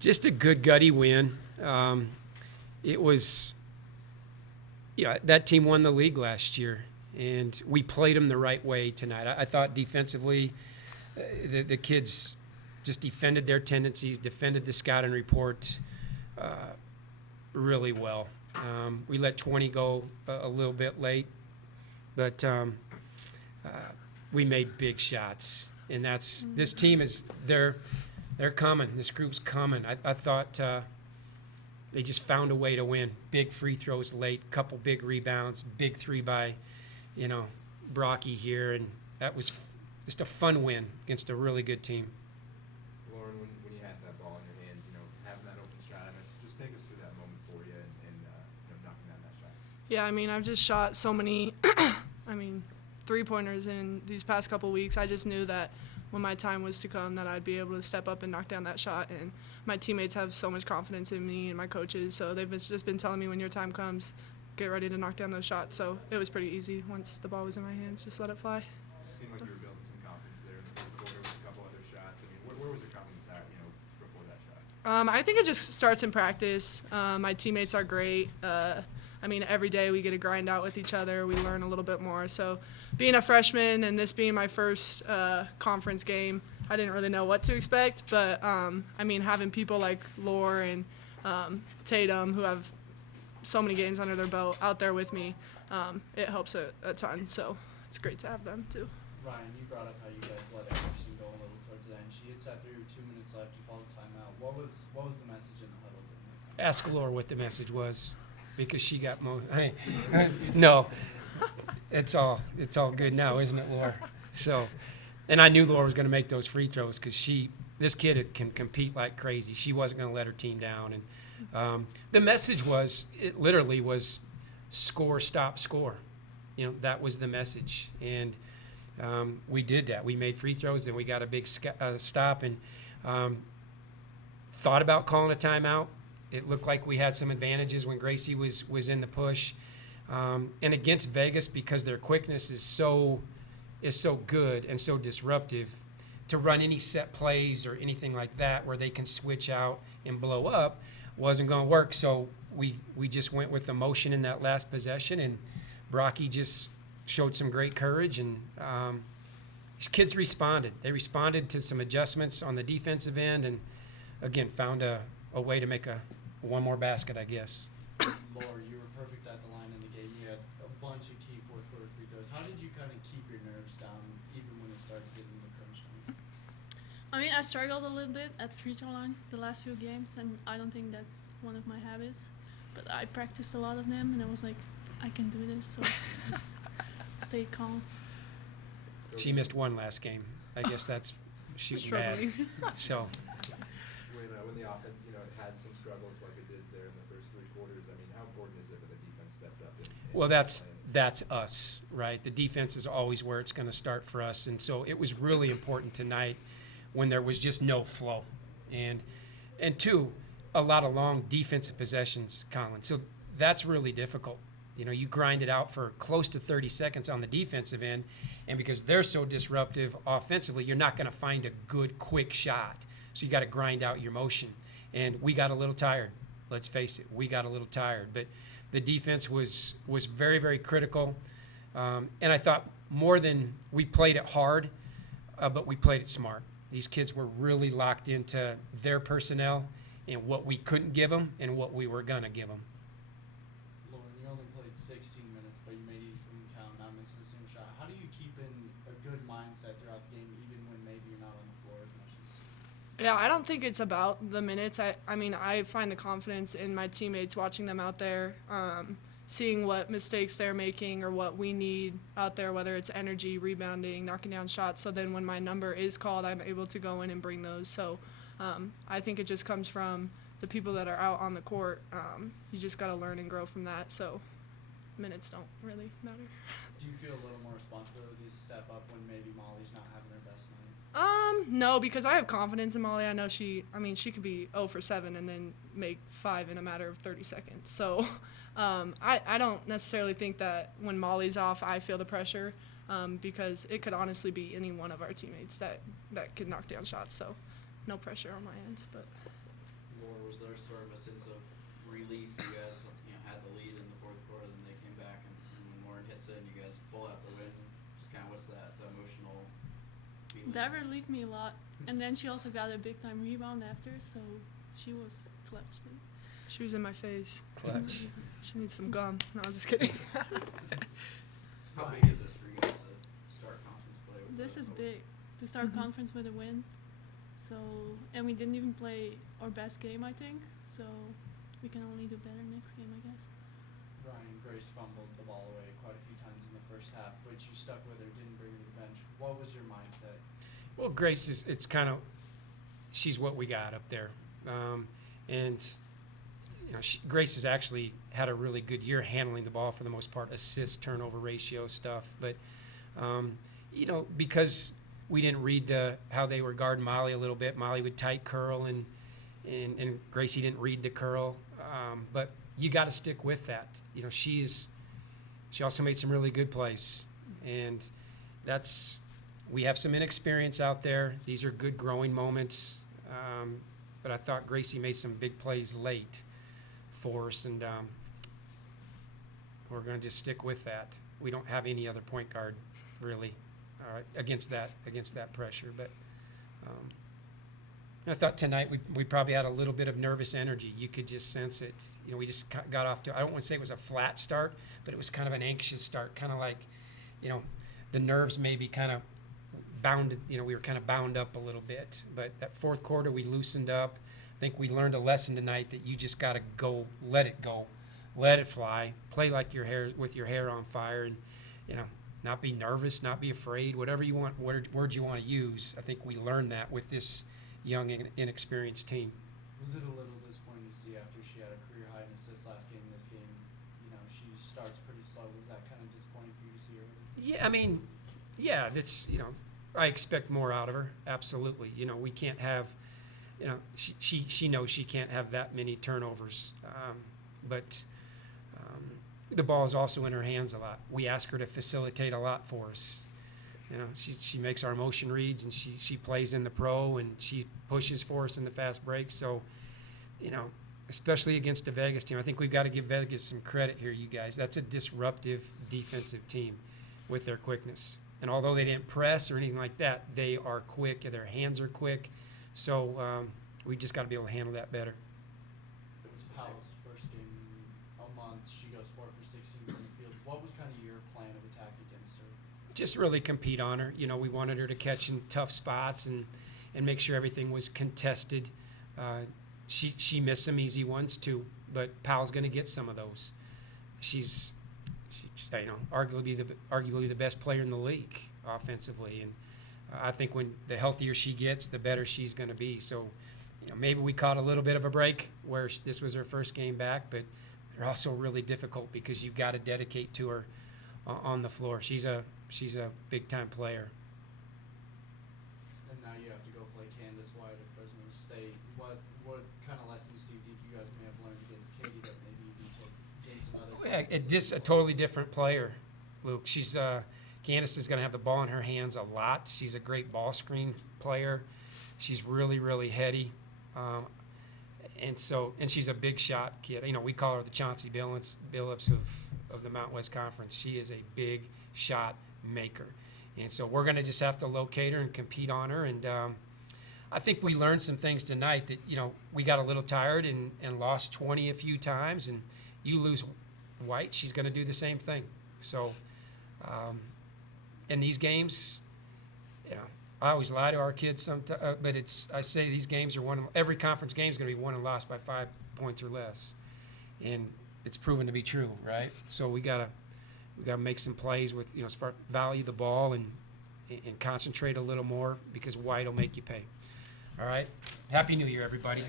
Just a good gutty win. It was, that team won the league last year, and we played them the right way tonight. I thought defensively, the kids just defended their tendencies, defended the scouting report really well. We let 20 go a little bit late, but we made big shots, and this team is they're coming. This group's coming. I thought they just found a way to win. Big free throws late, couple big rebounds, big three by, Brocky here, and that was just a fun win against a really good team. Lauren, when you had that ball in your hands, having that open shot, just take us through that moment for you and knocking down that shot. Yeah, I've just shot so many, three-pointers in these past couple weeks. I just knew that when my time was to come that I'd be able to step up and knock down that shot. And my teammates have so much confidence in me and my coaches, so they've just been telling me when your time comes, get ready to knock down those shots. So it was pretty easy once the ball was in my hands, just let it fly. It seemed like you were building some confidence there in the third quarter with a couple other shots. Where was your confidence at, before that shot? I think it just starts in practice. My teammates are great. Every day we get to grind out with each other. We learn a little bit more. So being a freshman and this being my first conference game, I didn't really know what to expect. But, having people like Lore and Tatum who have so many games under their belt out there with me, it helps a ton. So it's great to have them too. Ryan, you brought up how you guys let Anderson go a little towards the end. She had sat through 2 minutes left. You called a timeout. What was the message in the huddle during that time? Ask Laura what the message was, because she got no, it's all good now, isn't it, Laura? So, and I knew Laura was going to make those free throws because this kid can compete like crazy. She wasn't going to let her team down, and the message it literally was score, stop, score. That was the message, and we did that. We made free throws, and we got a big stop, and thought about calling a timeout. It looked like we had some advantages when Gracie was in the push, and against Vegas, because their quickness is so good and so disruptive, to run any set plays or anything like that where they can switch out and blow up wasn't going to work. So we just went with the motion in that last possession, and Brocky just showed some great courage, and these kids responded. They responded to some adjustments on the defensive end, and again found a way to make one more basket, I guess. Laura, you were perfect at the line in the game. You had a bunch of key fourth quarter free throws. How did you kind of keep your nerves down even when it started getting the crunch time? I struggled a little bit at the free throw line the last few games, and I don't think that's one of my habits. But I practiced a lot of them, and I was like, I can do this, so just stay calm. She missed one last game. I guess that's shooting bad. So. When the offense, has some struggles like it did there in the first three quarters, how important is it that the defense stepped up? Well, that's us, right? The defense is always where it's going to start for us, and so it was really important tonight when there was just no flow, and two, a lot of long defensive possessions, Colin. So that's really difficult. You grind it out for close to 30 seconds on the defensive end, and because they're so disruptive offensively, you're not going to find a good, quick shot. So you got to grind out your motion. And we got a little tired. Let's face it, we got a little tired. But the defense was very, very critical. And I thought we played it hard, but we played it smart. These kids were really locked into their personnel and what we couldn't give them and what we were going to give them. Lauren, you only played 16 minutes, but you made it from count, not missing a single shot. How do you keep in a good mindset throughout the game, even when maybe you're not on the floor as much as? Yeah, I don't think it's about the minutes. I find the confidence in my teammates watching them out there, seeing what mistakes they're making or what we need out there, whether it's energy, rebounding, knocking down shots. So then when my number is called, I'm able to go in and bring those. So I think it just comes from the people that are out on the court. You just got to learn and grow from that. So minutes don't really matter. Do you feel a little more responsibility to step up when maybe Molly's not having her best night? No, because I have confidence in Molly. I know she could be 0 for 7 and then make 5 in a matter of 30 seconds. So I don't necessarily think that when Molly's off, I feel the pressure, because it could honestly be any one of our teammates that could knock down shots. So no pressure on my end. But sort of a sense of relief? You guys, had the lead in the fourth quarter, then they came back, and when Lauren hits it, and you guys pull out the win. Just kind of what's the emotional feeling? That relieved me a lot. And then she also got a big time rebound after, so she was clutch too. She was in my face. Clutch. She needs some gum. No, I'm just kidding. How big is this for you guys to start conference play? With This the is hope? big to start Mhm. conference with a win. So, and we didn't even play our best game, I think. So, we can only do better next game, I guess. Ryan, Grace fumbled the ball away quite a few times in the first half, but you stuck with her, didn't bring her to the bench. What was your mindset? Well, Grace is, it's kind of, she's what we got up there. And, Grace has actually had a really good year handling the ball for the most part, assist, turnover ratio stuff. But, because we didn't read how they were guarding Molly a little bit, Molly would tight curl and Gracie didn't read the curl. But you got to stick with that. She also made some really good plays. And we have some inexperience out there. These are good growing moments. But I thought Gracie made some big plays late for us, and we're going to just stick with that. We don't have any other point guard, really, against that pressure. But I thought tonight we probably had a little bit of nervous energy. You could just sense it. We just got off to, I don't want to say it was a flat start, but it was kind of an anxious start, kind of like, the nerves maybe kind of bounded, we were kind of bound up a little bit. But that fourth quarter, we loosened up. I think we learned a lesson tonight that you just got to go, let it fly, play like with your hair on fire, and not be nervous, not be afraid, whatever you want, words you want to use. I think we learned that with this young and inexperienced team. Was it a little disappointing to see after she had a career high in assists last game, this game, she starts pretty slow? Was that kind of disappointing for you to see her? Yeah, that's, I expect more out of her. Absolutely. We can't have, she knows she can't have that many turnovers. But the ball is also in her hands a lot. We ask her to facilitate a lot for us. She makes our motion reads, and she plays in the pro, and she pushes for us in the fast break. So, especially against a Vegas team, I think we've got to give Vegas some credit here, you guys. That's a disruptive defensive team with their quickness. And although they didn't press or anything like that, they are quick, their hands are quick. So we just got to be able to handle that better. It was Hal's first game in a month. She goes 4 for 16 from the field. What was kind of your plan of attack against her? Just really compete on her. We wanted her to catch in tough spots and make sure everything was contested. She missed some easy ones too, but Powell's going to get some of those. She's arguably the best player in the league offensively, and I think when the healthier she gets, the better she's going to be. So, maybe we caught a little bit of a break where this was her first game back, but they're also really difficult because you've got to dedicate to her on the floor. She's a big time player. And now you have to go play Candace White at Fresno State. What kind of lessons do you think you guys may have learned against Katie that maybe you took against some other? It's a totally different player, Luke. She's Candace is going to have the ball in her hands a lot. She's a great ball screen player. She's really, really heady, and she's a big shot kid. We call her the Chauncey Billups of the Mountain West Conference. She is a big shot maker, and so we're going to just have to locate her and compete on her. And I think we learned some things tonight that we got a little tired and lost 20 a few times, and you lose White, she's going to do the same thing. So. In these games, I always lie to our kids sometimes, but I say these games are every conference game is going to be won and lost by 5 points or less, and it's proven to be true, right? So we gotta make some plays with value the ball and concentrate a little more, because White will make you pay. All right, Happy New Year, everybody.